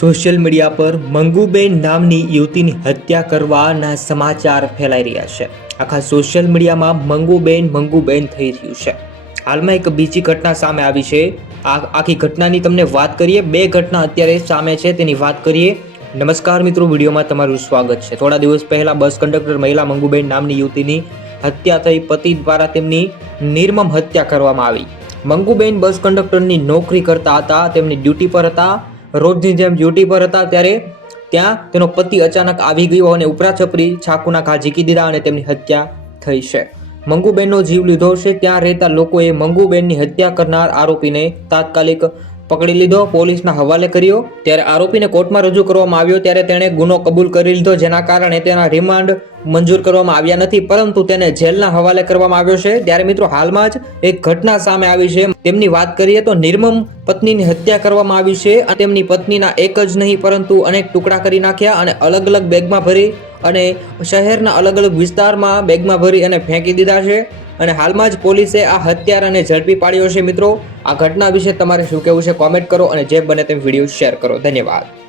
Social media પર મંગુબેન નામની યુવતીની હત્યા કરવાના સમાચાર ફેલાઈ રહ્યા છે। આખા સોશિયલ મીડિયામાં મંગુબેન થઈ રહ્યું છે। હાલમાં એક બીજી ઘટના સામે આવી છે। આખી ઘટનાની તમને વાત કરીએ। બે ઘટના અત્યારે સામે છે તેની વાત કરીએ। નમસ્કાર મિત્રો, વિડીયોમાં તમારું સ્વાગત છે। થોડા દિવસ પહેલા બસ કંડક્ટર મહિલા મંગુબેન નામની યુવતીની હત્યા થઈ। પતિ દ્વારા તેમની નિર્મમ હત્યા કરવામાં આવી। મંગુબેન બસ કંડક્ટરની નોકરી કરતા હતા। તેમની ડ્યુટી પર હતા। રોજની જેમ ડ્યુટી પર હતા ત્યારે ત્યાં તેનો પતિ અચાનક આવી ગયો અને ઉપરાછપરી ચાકુના ઘા ઝીકી દીધા અને તેમની હત્યા થઈ છે। મંગુબેનનો જીવ લીધો છે। ત્યાં રહેતા લોકોએ મંગુબેનની હત્યા કરનાર આરોપીને તાત્કાલિક પકડી લીધો, પોલીસના હવાલે કર્યો। ત્યારે આરોપીને કોર્ટમાં રજૂ કરવામાં આવ્યો ત્યારે તેણે ગુનો કબૂલ કરી લીધો, જેના કારણે તેના રિમાન્ડ મંજૂર કરવામાં આવ્યા નથી, પરંતુ તેને જેલના હવાલે કરવામાં આવ્યો છે। ત્યારે મિત્રો, હાલમાં જ એક ઘટના સામે આવી છે। તેમની વાત કરીએ તો નિર્મમ પત્નીની હત્યા કરવામાં આવી છે અને તેમની પત્નીના એક જ નહીં પરંતુ અનેક ટુકડા કરી નાખ્યા અને અલગ અલગ બેગમાં ભરી અને શહેરના અલગ અલગ વિસ્તારમાં બેગમાં ભરી અને ફેંકી દીધા છે। અને હાલમાં જ પોલીસે આ હત્યારાને ઝડપી પાડ્યો છે। મિત્રો, આ ઘટના વિશે તમારે શું કહેવું છે કોમેન્ટ કરો અને જે બને તેમ વિડીયો શેર કરો। ધન્યવાદ।